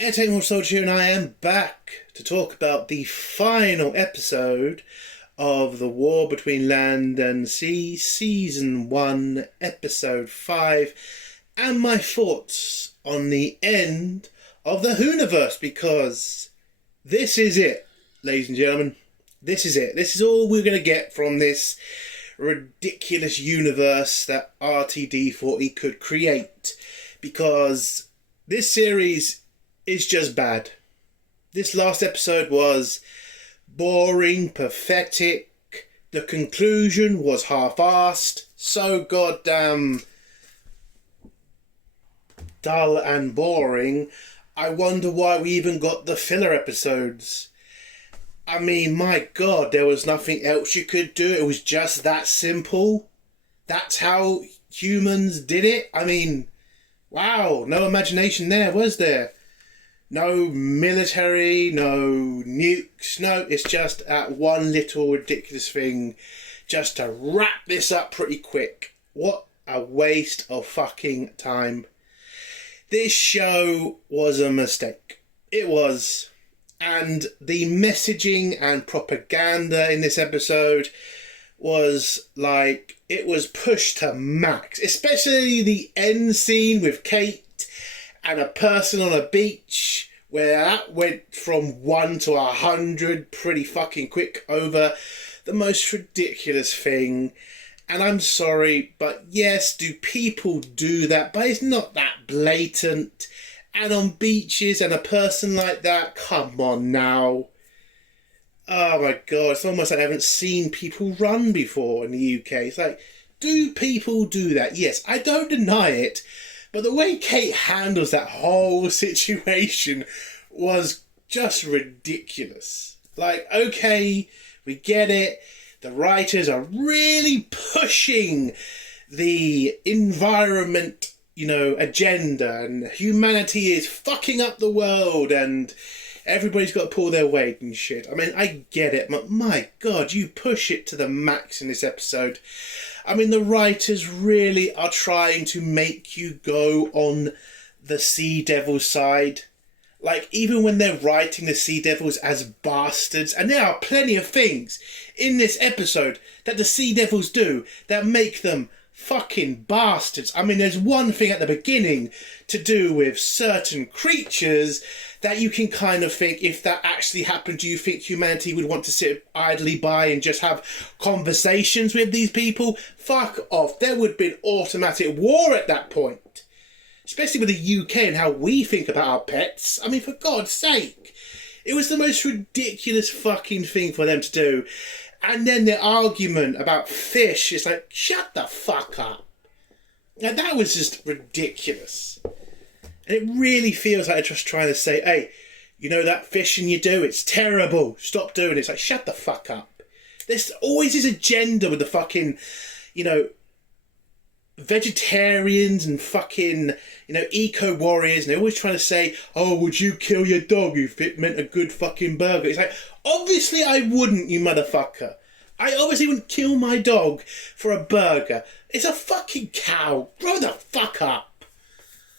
Entertainment Soldier here, and I am back to talk about the final episode of The War Between Land and Sea, Season 1, Episode 5, and my thoughts on the end of the Hooniverse, because this is it, ladies and gentlemen. This is it. This is all we're going to get from this ridiculous universe that RTD40 could create, because this series is just bad. This last episode was boring, pathetic. The conclusion was half-assed, so goddamn dull and boring. I wonder why we even got the filler episodes. I mean, my God, there was nothing else you could do. It was just that simple. That's how humans did it. I mean, wow, no imagination there, was there? No military, no nukes, no, it's just that one little ridiculous thing just to wrap this up pretty quick. What a waste of fucking time. This show was a mistake. It was. And the messaging and propaganda in this episode was like, it was pushed to max. Especially the end scene with Kate and a person on a beach, where that went from 1 to 100 pretty fucking quick over the most ridiculous thing. And I'm sorry, but yes, do people do that? But it's not that blatant. And on beaches and a person like that, come on now. Oh my God, it's almost like I haven't seen people run before in the UK. It's like, do people do that? Yes, I don't deny it. But the way Kate handles that whole situation was just ridiculous. Like, okay, we get it. The writers are really pushing the environment, agenda, and humanity is fucking up the world and everybody's got to pull their weight and shit. I mean, I get it, but my God, you push it to the max in this episode. I mean, the writers really are trying to make you go on the Sea Devil side. Like, even when they're writing the Sea Devils as bastards, and there are plenty of things in this episode that the Sea Devils do that make them fucking bastards. I mean, there's one thing at the beginning to do with certain creatures that you can kind of think, if that actually happened, do you think humanity would want to sit idly by and just have conversations with these people? Fuck off. There would have been automatic war at that point. Especially with the UK and how we think about our pets. I mean, for God's sake. It was the most ridiculous fucking thing for them to do. And then the argument about fish is like, shut the fuck up. Now, that was just ridiculous. And it really feels like they're just trying to say, hey, that fishing you do, it's terrible. Stop doing it. It's like, shut the fuck up. There's always this agenda with the fucking, vegetarians and fucking, eco-warriors. And they're always trying to say, oh, would you kill your dog if it meant a good fucking burger? It's like, obviously I wouldn't, you motherfucker. I obviously wouldn't kill my dog for a burger. It's a fucking cow. Grow the fuck up.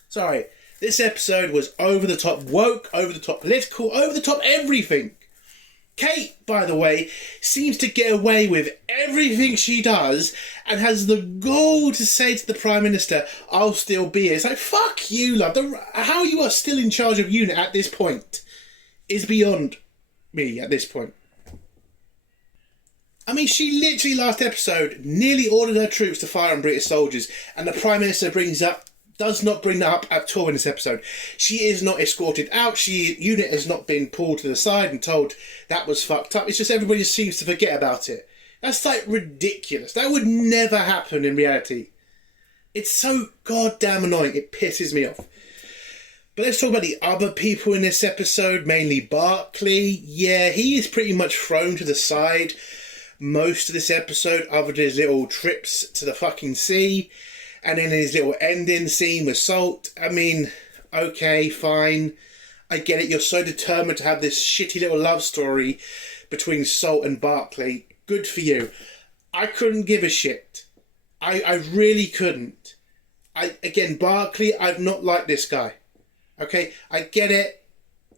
Sorry. This episode was over the top woke, over the top political, over the top everything. Kate, by the way, seems to get away with everything she does and has the gall to say to the Prime Minister, I'll still be here. It's like, fuck you, love. How you are still in charge of UNIT at this point is beyond me at this point. I mean, she literally last episode nearly ordered her troops to fire on British soldiers, and the Prime Minister does not bring that up at all in this episode. She is not escorted out. UNIT has not been pulled to the side and told that was fucked up. It's just everybody just seems to forget about it. That's like ridiculous. That would never happen in reality. It's so goddamn annoying. It pisses me off. But let's talk about the other people in this episode, mainly Barclay. Yeah, he is pretty much thrown to the side most of this episode, other than his little trips to the fucking sea. And then his little ending scene with Salt. I mean, okay, fine. I get it. You're so determined to have this shitty little love story between Salt and Barclay. Good for you. I couldn't give a shit. I really couldn't. Barclay, I've not liked this guy. Okay, I get it.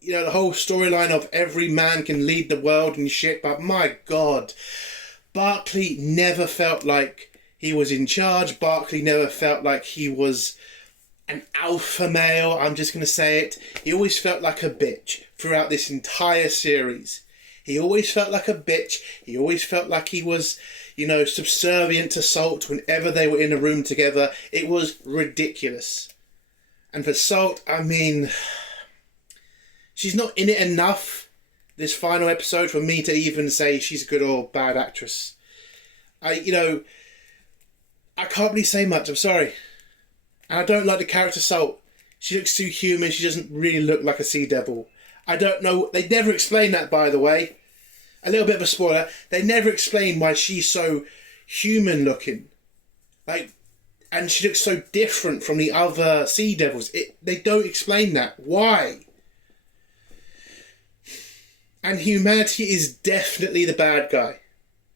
the whole storyline of every man can lead the world and shit, but my God, Barclay never felt like he was in charge. Barclay never felt like he was an alpha male. I'm just going to say it. He always felt like a bitch throughout this entire series. He always felt like a bitch. He always felt like he was, subservient to Salt whenever they were in a room together. It was ridiculous. And for Salt, I mean, she's not in it enough this final episode for me to even say she's a good or bad actress. I can't really say much, I'm sorry. And I don't like the character Salt. She looks too human, she doesn't really look like a sea devil. I don't know, they never explain that, by the way. A little bit of a spoiler, they never explain why she's so human looking. And she looks so different from the other sea devils. They don't explain that. Why? And humanity is definitely the bad guy.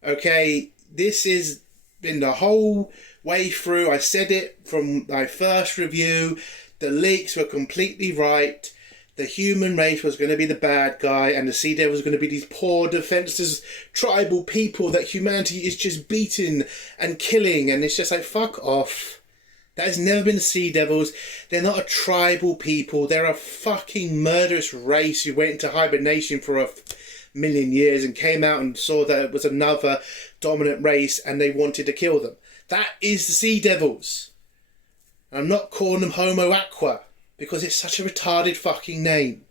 Okay, this is been the whole way through. I said it from my first review. The leaks were completely right. The human race was going to be the bad guy, and the sea devil was going to be these poor, defenseless, tribal people that humanity is just beating and killing. And it's just like, fuck off. That has never been the sea devils. They're not a tribal people. They're a fucking murderous race who went into hibernation for a million years and came out and saw that it was another dominant race and they wanted to kill them. That is the sea devils. I'm not calling them Homo Aqua because it's such a retarded fucking name.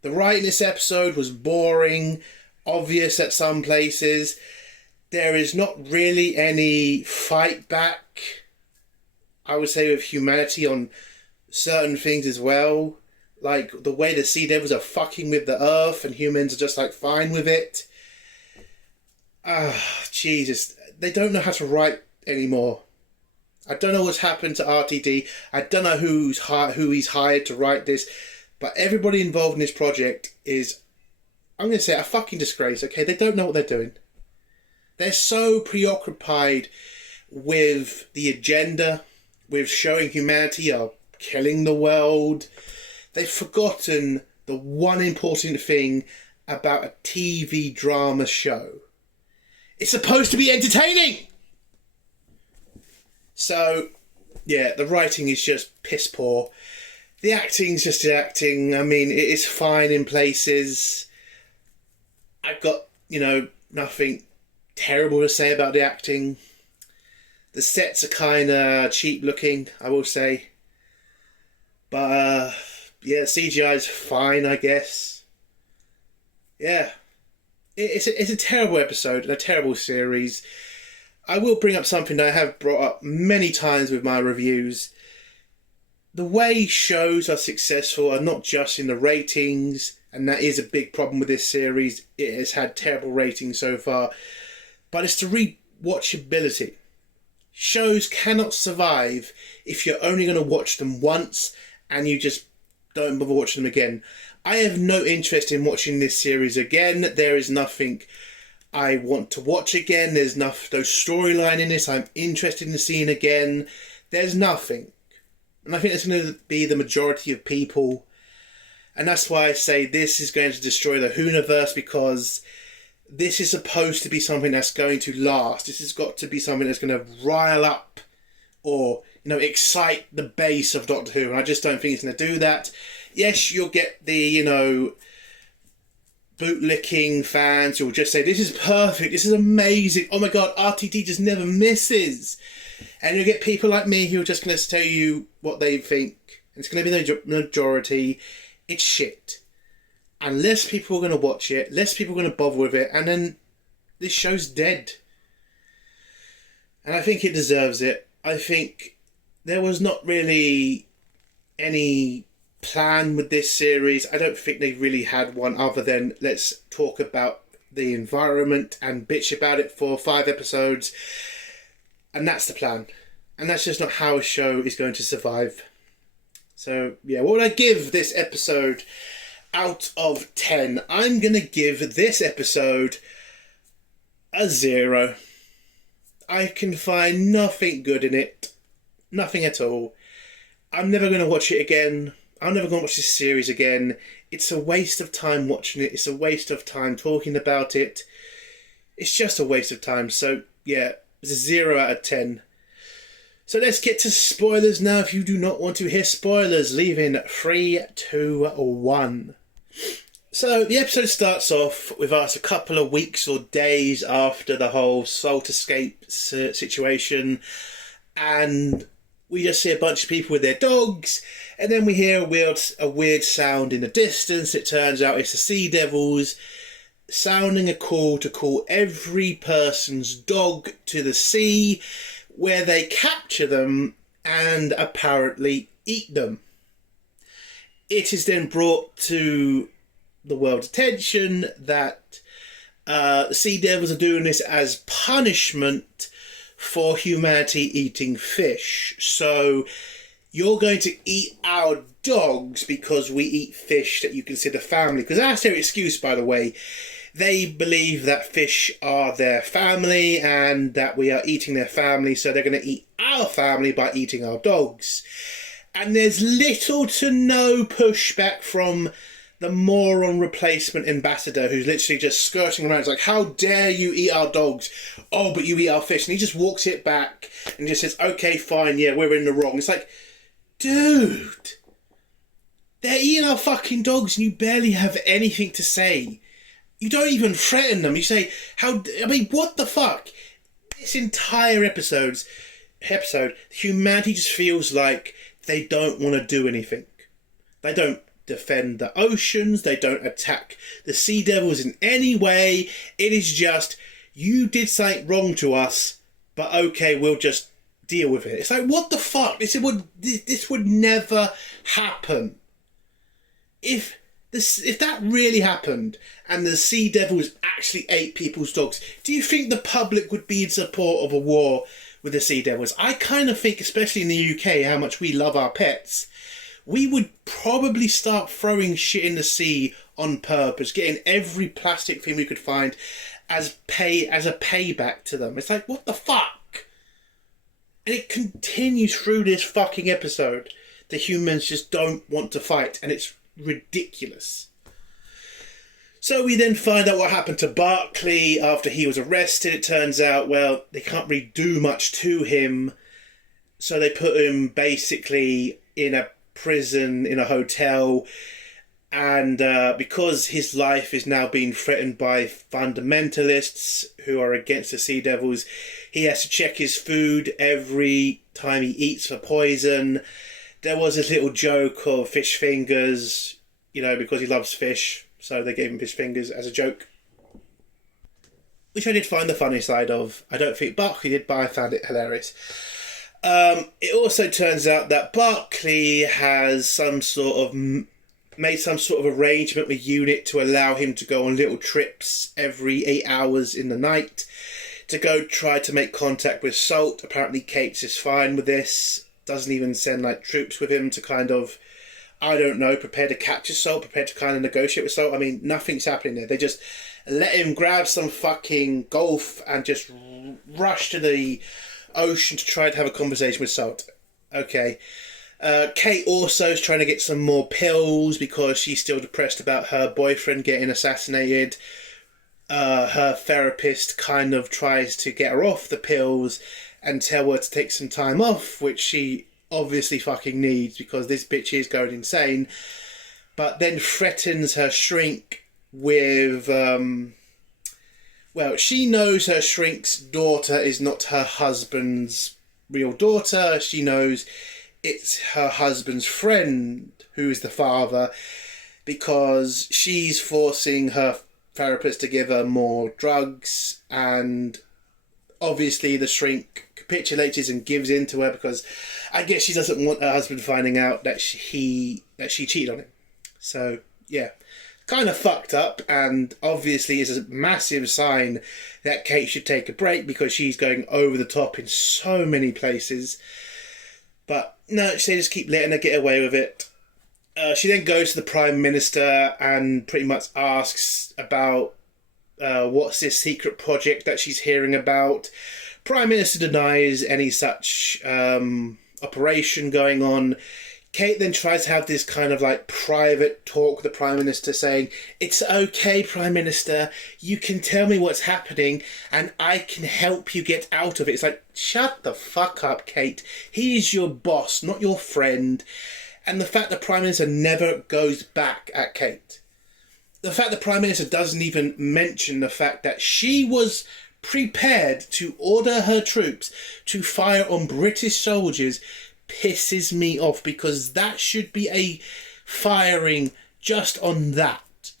The writing in this episode was boring, obvious at some places. There is not really any fight back, I would say, with humanity on certain things as well. Like the way the sea devils are fucking with the earth and humans are just like fine with it. Jesus. They don't know how to write anymore. I don't know what's happened to RTD. I don't know who he's hired to write this. But everybody involved in this project is, I'm going to say, a fucking disgrace, okay? They don't know what they're doing. They're so preoccupied with the agenda, with showing humanity are killing the world. They've forgotten the one important thing about a TV drama show. It's supposed to be entertaining! So, yeah, the writing is just piss poor. The acting's just acting. I mean, it is fine in places. I've got, nothing terrible to say about the acting. The sets are kind of cheap looking, I will say. But, yeah, CGI's fine, I guess. Yeah. It's a terrible episode and a terrible series. I will bring up something that I have brought up many times with my reviews. The way shows are successful are not just in the ratings, and that is a big problem with this series. It has had terrible ratings so far, but it's the rewatchability. Shows cannot survive if you're only going to watch them once and you just don't bother watching them again. I have no interest in watching this series again. There is nothing I want to watch again. There's no storyline in this I'm interested in seeing again. There's nothing. And I think that's going to be the majority of people. And that's why I say this is going to destroy the Hooniverse, because this is supposed to be something that's going to last. This has got to be something that's going to rile up or, excite the base of Doctor Who. And I just don't think it's going to do that. Yes, you'll get the, bootlicking fans who will just say, this is perfect, this is amazing, oh my god, RTD just never misses. And you'll get people like me who are just going to tell you what they think. It's going to be the majority. It's shit. And less people are going to watch it, less people are going to bother with it, and then this show's dead. And I think it deserves it. I think there was not really any plan with this series. I don't think they really had one other than let's talk about the environment and bitch about it for 5 episodes, and that's the plan. And that's just not how a show is going to survive. So yeah, what would I give this episode out of 10? I'm gonna give this episode a 0. I can find nothing good in it, nothing at all. I'm never going to watch it again. I'm never going to watch this series again. It's a waste of time watching it. It's a waste of time talking about it. It's just a waste of time. So, yeah, it's a 0 out of 10. So let's get to spoilers now. If you do not want to hear spoilers, leave in 3, 2, 1. So the episode starts off with us a couple of weeks or days after the whole Salt escape situation, and we just see a bunch of people with their dogs, and then we hear a weird sound in the distance. It turns out it's the Sea Devils sounding a call to call every person's dog to the sea, where they capture them and apparently eat them. It is then brought to the world's attention that the Sea Devils are doing this as punishment for humanity eating fish. So you're going to eat our dogs because we eat fish that you consider family. Because that's their excuse, by the way. They believe that fish are their family and that we are eating their family, so they're going to eat our family by eating our dogs. And there's little to no pushback from the moron replacement ambassador, who's literally just skirting around. It's like, how dare you eat our dogs? Oh, but you eat our fish. And he just walks it back and just says, okay, fine, yeah, we're in the wrong. It's like, dude, they're eating our fucking dogs and you barely have anything to say. You don't even threaten them. You say, what the fuck? This entire episode, humanity just feels like they don't want to do anything. They don't defend the oceans. They don't attack the Sea Devils in any way. It is just, you did something wrong to us, but okay, we'll just deal with it. It's like, what the fuck? This would never happen. If that really happened and the Sea Devils actually ate people's dogs, do you think the public would be in support of a war with the Sea Devils? I kind of think, especially in the UK, how much we love our pets, we would probably start throwing shit in the sea on purpose, getting every plastic thing we could find as a payback to them. It's like, what the fuck? And it continues through this fucking episode. The humans just don't want to fight, and it's ridiculous. So we then find out what happened to Barclay after he was arrested. It turns out, well, they can't really do much to him, so they put him basically in a prison, in a hotel, and because his life is now being threatened by fundamentalists who are against the Sea Devils, he has to check his food every time he eats for poison. There was this little joke of fish fingers, because he loves fish, so they gave him fish fingers as a joke, which I did find the funny side of. I don't think Barclay did, but I found it hilarious. It also turns out that Barclay has made some sort of arrangement with UNIT to allow him to go on little trips every 8 hours in the night to go try to make contact with Salt. Apparently Cates is fine with this. Doesn't even send troops with him to kind of, prepare to capture Salt, prepare to kind of negotiate with Salt. I mean, nothing's happening there. They just let him grab some fucking golf and just rush to the ocean to try to have a conversation with Salt. Okay. Kate also is trying to get some more pills because she's still depressed about her boyfriend getting assassinated. Her therapist kind of tries to get her off the pills and tell her to take some time off, which she obviously fucking needs because this bitch is going insane, but then threatens her shrink with, she knows her shrink's daughter is not her husband's real daughter. She knows it's her husband's friend who is the father, because she's forcing her therapist to give her more drugs, and obviously the shrink capitulates and gives in to her because I guess she doesn't want her husband finding out that she cheated on him. So yeah, kind of fucked up, and obviously is a massive sign that Kate should take a break because she's going over the top in so many places. But no, they just keep letting her get away with it. She then goes to the Prime Minister and pretty much asks about what's this secret project that she's hearing about. Prime Minister denies any such operation going on. Kate then tries to have this kind of like private talk with the Prime Minister saying, "It's okay, Prime Minister, you can tell me what's happening and I can help you get out of it." It's like, shut the fuck up, Kate. He's your boss, not your friend. And the fact the Prime Minister never goes back at Kate. The fact the Prime Minister doesn't even mention the fact that she was prepared to order her troops to fire on British soldiers pisses me off, because that should be a firing just on that.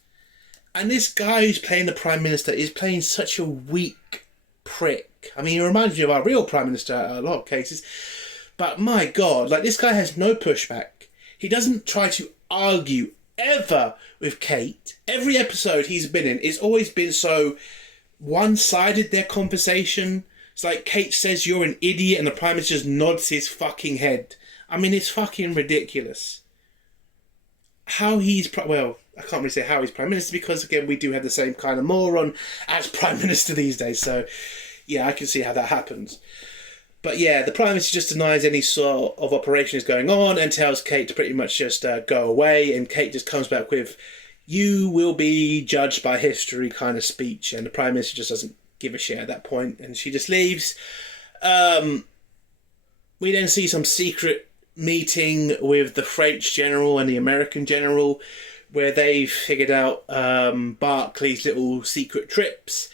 And this guy who's playing the Prime Minister is playing such a weak prick. I mean, he reminds me of our real Prime Minister in a lot of cases. But my God, like, this guy has no pushback. He doesn't try to argue ever with Kate. Every episode he's been in, it's always been so one-sided, their conversation. It's like Kate says you're an idiot and the Prime Minister just nods his fucking head. I mean, it's fucking ridiculous. How he's... well, I can't really say how he's Prime Minister, because, again, we do have the same kind of moron as Prime Minister these days. So, yeah, I can see how that happens. But, yeah, the Prime Minister just denies any sort of operation is going on and tells Kate to pretty much just go away. And Kate just comes back with, "You will be judged by history" kind of speech. And the Prime Minister just doesn't give a shit at that point, and she just leaves. We then see some secret meeting with the French general and the American general, where they've figured out Barclay's little secret trips,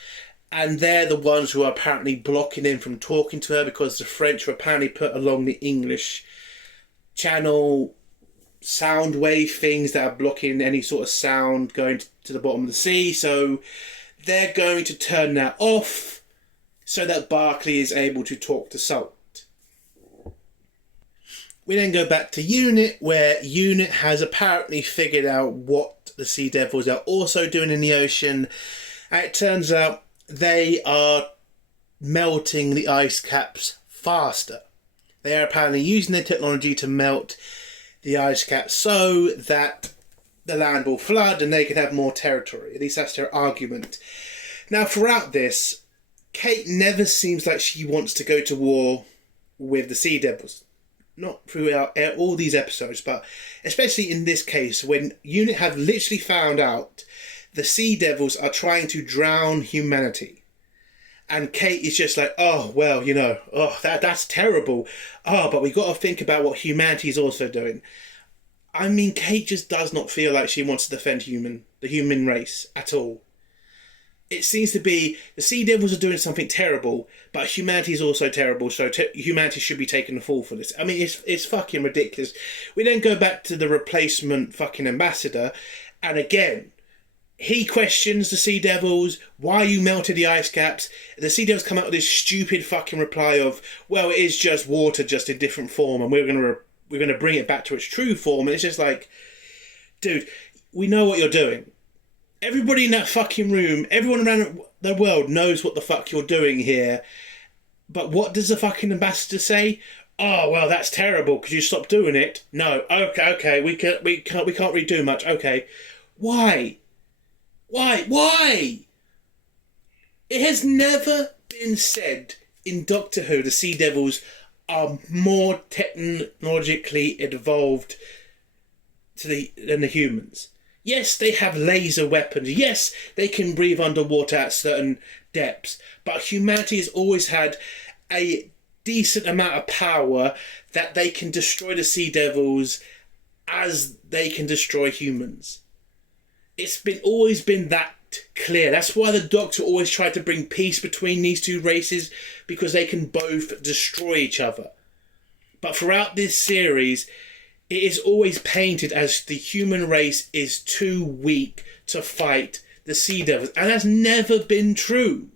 and they're the ones who are apparently blocking him from talking to her, because the French were apparently put along the English channel sound wave things that are blocking any sort of sound going to the bottom of the sea. So they're going to turn that off so that Barclay is able to talk to Salt. We then go back to Unit, where Unit has apparently figured out what the Sea Devils are also doing in the ocean. And it turns out they are melting the ice caps faster. They are apparently using their technology to melt the ice caps so that the land will flood and they can have more territory. At least that's their argument. Now, throughout this, Kate never seems like she wants to go to war with the Sea Devils. Not throughout all these episodes, but especially in this case, when Unit have literally found out the Sea Devils are trying to drown humanity. And Kate is just like, "Oh, well, you know, that's terrible. Oh, but we got to think about what humanity is also doing." I mean, Kate just does not feel like she wants to defend the human race at all. It seems to be the Sea Devils are doing something terrible, but humanity is also terrible, so humanity should be taking the fall for this. I mean, it's fucking ridiculous. We then go back to the replacement fucking ambassador, and again, he questions the Sea Devils. "Why you melted the ice caps?" The Sea Devils come out with this stupid fucking reply of, "Well, it is just water, just in different form, and we're gonna bring it back to its true form." And it's just like, dude, we know what you're doing. Everybody in that fucking room, everyone around the world knows what the fuck you're doing here. But what does the fucking ambassador say? "Oh, well, that's terrible. Could you stop doing it?" "No." Okay, we can't really do much. Okay. Why? Why? It has never been said in Doctor Who the Sea Devils are more technologically evolved than the humans. Yes, they have laser weapons. Yes, they can breathe underwater at certain depths. But humanity has always had a decent amount of power that they can destroy the Sea Devils as they can destroy humans. It's always been that clear. That's why the Doctor always tried to bring peace between these two races, because they can both destroy each other. But throughout this series, it is always painted as the human race is too weak to fight the Sea Devils. And that's never been true.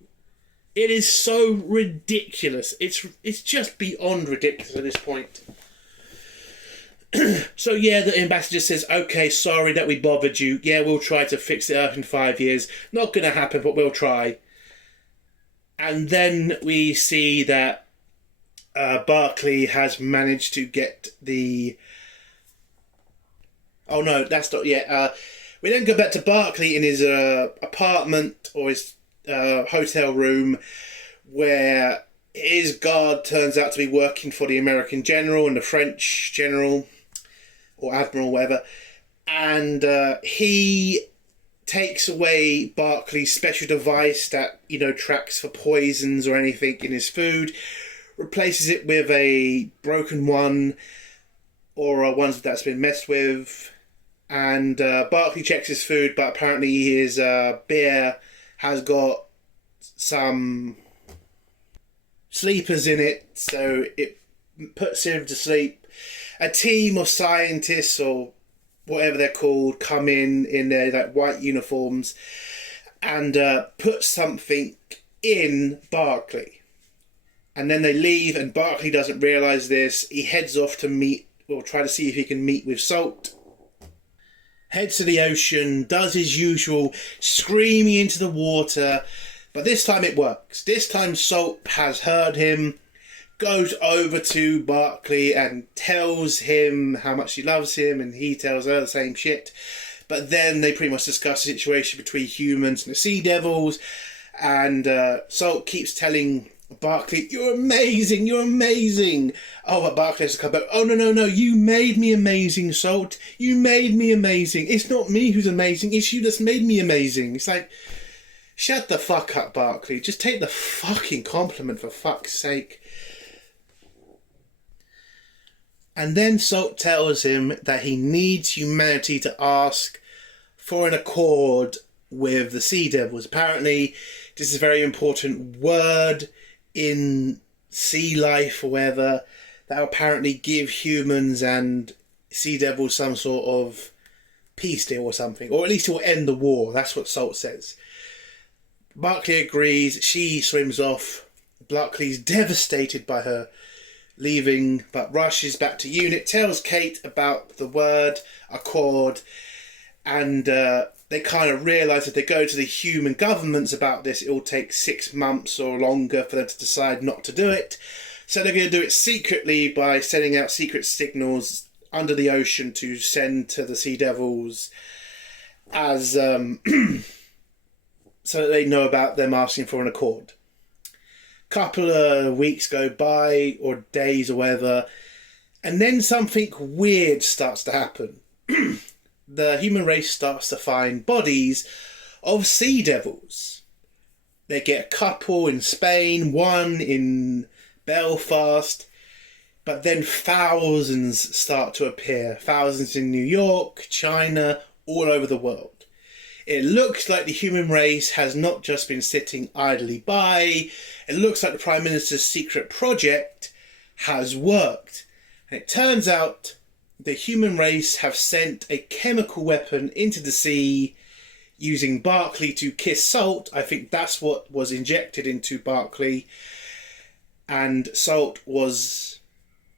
It is so ridiculous. It's just beyond ridiculous at this point. So yeah, the ambassador says, "Okay, sorry that we bothered you. Yeah, we'll try to fix it up in 5 years. Not going to happen, but we'll try." And then we see that Barclay has managed to get the... Oh no, that's not yet. We then go back to Barclay in his apartment or his hotel room, where his guard turns out to be working for the American general and the French general. or admiral, whatever, and he takes away Barclay's special device that, tracks for poisons or anything in his food, replaces it with a broken one, or a one that's been messed with, and Barclay checks his food, but apparently his beer has got some sleepers in it, so it puts him to sleep. A team of scientists, or whatever they're called, come in their white uniforms and put something in Barclay. And then they leave, and Barclay doesn't realise this. He heads off to meet, or try to see if he can meet with Salt. Heads to the ocean, does his usual, screaming into the water. But this time it works. This time Salt has heard him, goes over to Barclay and tells him how much she loves him, and he tells her the same shit. But then they pretty much discuss the situation between humans and the Sea Devils, and Salt keeps telling Barclay, "You're amazing, you're amazing." Oh, but Barclay has to come back. "Oh, no, you made me amazing, Salt. You made me amazing. It's not me who's amazing, it's you that's made me amazing." It's like, shut the fuck up, Barclay. Just take the fucking compliment, for fuck's sake. And then Salt tells him that he needs humanity to ask for an accord with the Sea Devils. Apparently, this is a very important word in sea life or whatever, that will apparently give humans and Sea Devils some sort of peace deal or something. Or at least it will end the war. That's what Salt says. Barclay agrees. She swims off. Barclay's devastated by her leaving, but rushes back to unit, tells Kate about the word accord, and they kind of realise if they go to the human governments about this, it will take 6 months or longer for them to decide not to do it. So they're going to do it secretly by sending out secret signals under the ocean to send to the Sea Devils as so that they know about them asking for an accord. Couple of weeks go by, or days or whatever, and then something weird starts to happen. The human race starts to find bodies of Sea Devils. They get a couple in Spain, one in Belfast, but then thousands start to appear. Thousands in New York, China, all over the world. It looks like the human race has not just been sitting idly by. It looks like the Prime Minister's secret project has worked. And it turns out the human race have sent a chemical weapon into the sea using Barclay to kiss Salt. I think that's what was injected into Barclay. And Salt was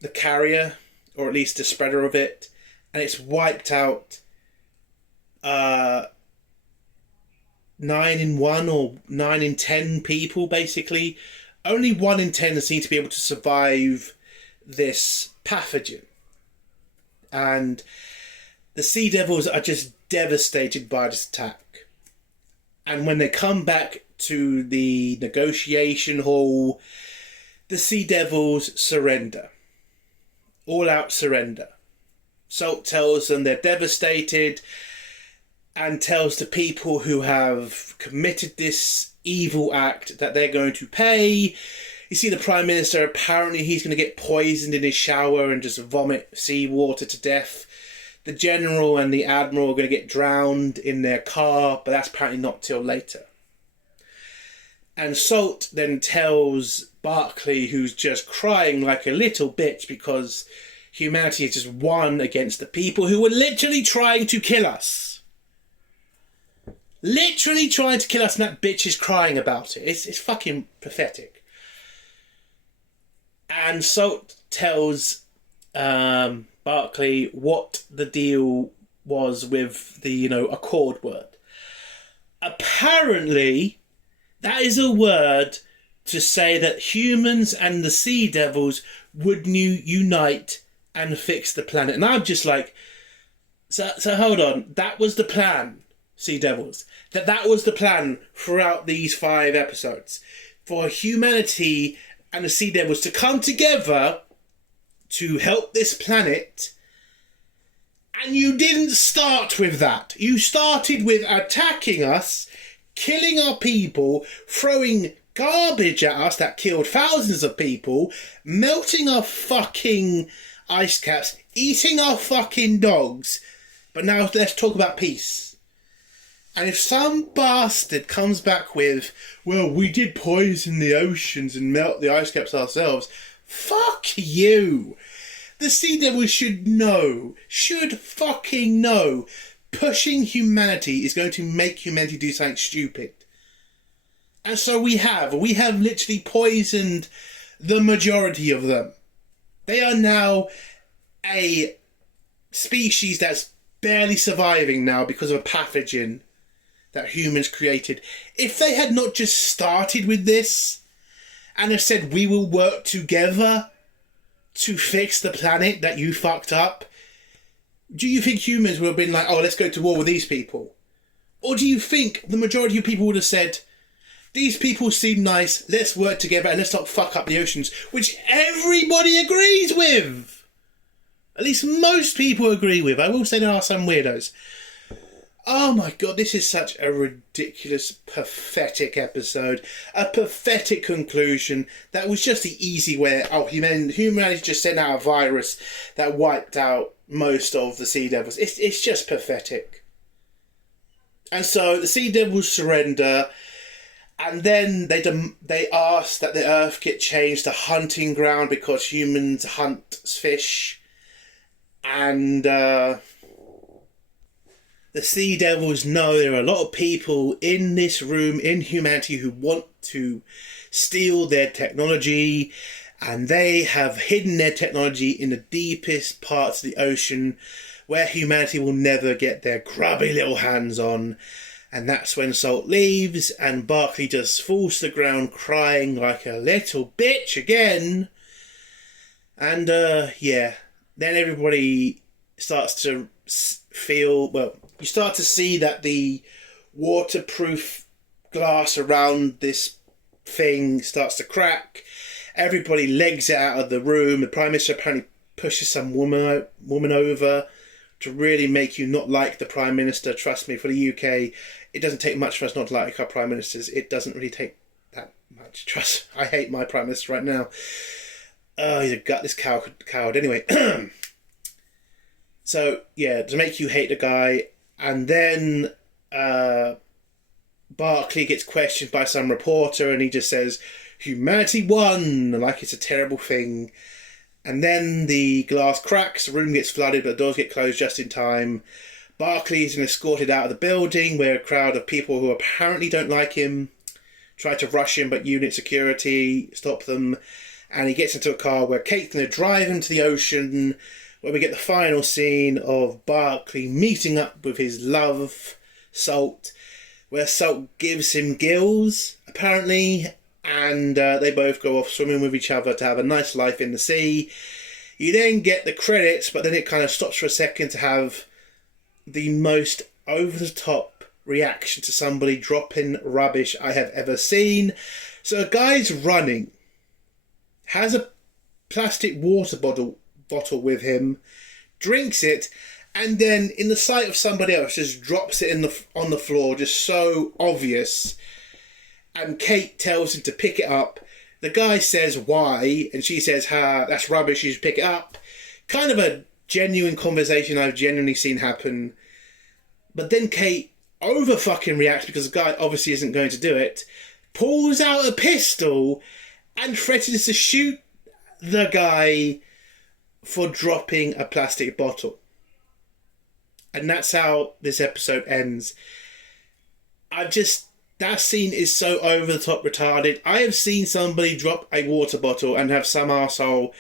the carrier, or at least the spreader of it. And it's wiped out 9 in 1 or 9 in 10 people, basically. Only 1 in 10 seem to be able to survive this pathogen. And the Sea Devils are just devastated by this attack. And when they come back to the negotiation hall, the Sea Devils surrender. All out surrender. Salt tells them they're devastated, and tells the people who have committed this evil act that they're going to pay. You see the Prime Minister, apparently he's going to get poisoned in his shower and just vomit seawater to death. The General and the Admiral are going to get drowned in their car, but that's apparently not till later. And Salt then tells Barclay, who's just crying like a little bitch because humanity has just won against the people who were literally trying to kill us. Literally trying to kill us, and that bitch is crying about it. It's fucking pathetic. And Salt tells Barclay what the deal was with the, accord word. Apparently, that is a word to say that humans and the Sea Devils would unite and fix the planet. And I'm just like, so hold on, that was the plan, Sea Devils. That was the plan throughout these 5 episodes. For humanity and the Sea Devils to come together to help this planet And you didn't start with that. You started with attacking us, killing our people, throwing garbage at us that killed thousands of people, melting our fucking ice caps, eating our fucking dogs. But now let's talk about peace. And if some bastard comes back with, well, we did poison the oceans and melt the ice caps ourselves, fuck you. The Sea Devils should fucking know, pushing humanity is going to make humanity do something stupid. And so we have literally poisoned the majority of them. They are now a species that's barely surviving now because of a pathogen that humans created. If they had not just started with this and have said, we will work together to fix the planet that you fucked up, do you think humans would have been like, oh, let's go to war with these people? Or do you think the majority of people would have said, these people seem nice, let's work together and let's not fuck up the oceans, which everybody agrees with? At least most people agree with. I will say there are some weirdos. Oh my god, this is such a ridiculous, pathetic episode. A pathetic conclusion that was just the easy way. Oh, humanity just sent out a virus that wiped out most of the Sea Devils. It's just pathetic. And so the Sea Devils surrender, and then they ask that the Earth get changed to hunting ground because humans hunt fish. And the Sea Devils know there are a lot of people in this room, in humanity, who want to steal their technology, and they have hidden their technology in the deepest parts of the ocean where humanity will never get their grubby little hands on. And that's when Salt leaves, and Barclay just falls to the ground crying like a little bitch again. And then everybody starts to feel, well, you start to see that the waterproof glass around this thing starts to crack. Everybody legs it out of the room. The Prime Minister apparently pushes some woman over to really make you not like the Prime Minister. Trust me, for the UK, it doesn't take much for us not to like our Prime Ministers. It doesn't really take that much. Trust, I hate my Prime Minister right now. He's a gutless coward. Anyway, so yeah, to make you hate the guy. And then Barclay gets questioned by some reporter, and he just says, humanity won, like it's a terrible thing. And then the glass cracks, the room gets flooded, but the doors get closed just in time. Barclay is escorted out of the building, where a crowd of people who apparently don't like him try to rush him, but unit security stop them. And he gets into a car where Kate's going to drive him to the ocean, where we get the final scene of Barclay meeting up with his love, Salt, where Salt gives him gills, apparently, and they both go off swimming with each other to have a nice life in the sea. You then get the credits, but then it kind of stops for a second to have the most over-the-top reaction to somebody dropping rubbish I have ever seen. So a guy's running, has a plastic water bottle with him, drinks it, and then in the sight of somebody else just drops it on the floor, just so obvious. And Kate tells him to pick it up. The guy says why, and she says, that's rubbish, you should pick it up. Kind of a genuine conversation I've genuinely seen happen. But then Kate over fucking reacts because the guy obviously isn't going to do it, pulls out a pistol and threatens to shoot the guy for dropping a plastic bottle. And that's how this episode ends. That scene is so over the top retarded. I have seen somebody drop a water bottle and have some arsehole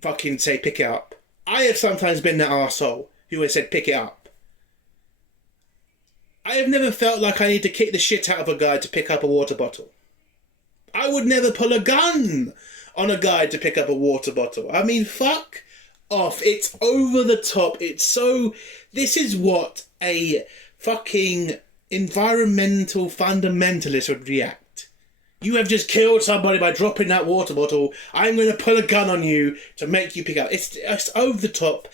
fucking say pick it up. I have sometimes been that arsehole who has said pick it up. I have never felt like I need to kick the shit out of a guy to pick up a water bottle. I would never pull a gun on a guy to pick up a water bottle. I mean, fuck off. It's over the top. This is what a fucking environmental fundamentalist would react. You have just killed somebody by dropping that water bottle. I'm going to pull a gun on you to make you pick up. It's over the top,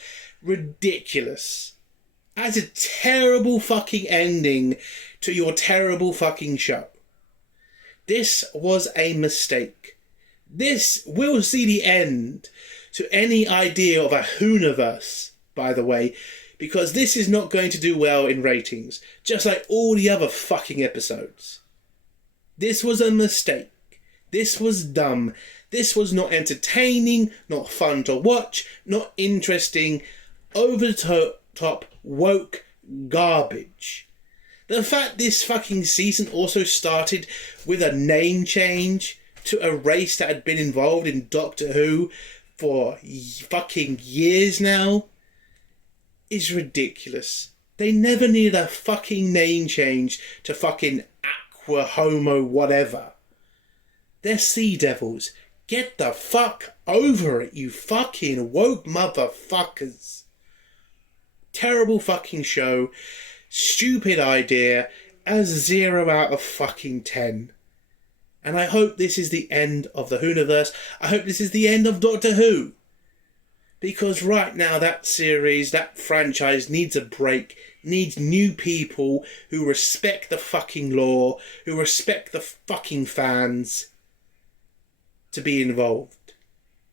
ridiculous. That's a terrible fucking ending to your terrible fucking show. This was a mistake. This will see the end to any idea of a Hooniverse, by the way, because this is not going to do well in ratings, just like all the other fucking episodes. This was a mistake. This was dumb. This was not entertaining, not fun to watch, not interesting, over the top, woke garbage. The fact this fucking season also started with a name change to a race that had been involved in Doctor Who for fucking years now is ridiculous. They never needed a fucking name change to fucking Aqua Homo whatever. They're Sea Devils. Get the fuck over it, you fucking woke motherfuckers. Terrible fucking show. Stupid idea. A 0 out of fucking 10. And I hope this is the end of the Hooniverse. I hope this is the end of Doctor Who. Because right now that series, that franchise needs a break. Needs new people who respect the fucking lore. Who respect the fucking fans. To be involved.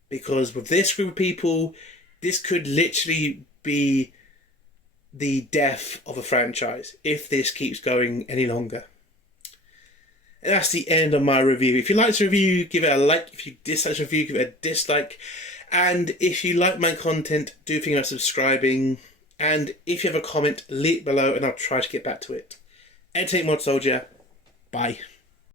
Because with this group of people, this could literally be the death of a franchise. If this keeps going any longer. And that's the end of my review. If you like this review, give it a like. If you dislike this review, give it a dislike. And if you like my content, do think about subscribing. And if you have a comment, leave it below and I'll try to get back to it. Entertainment Mod Soldier. Bye.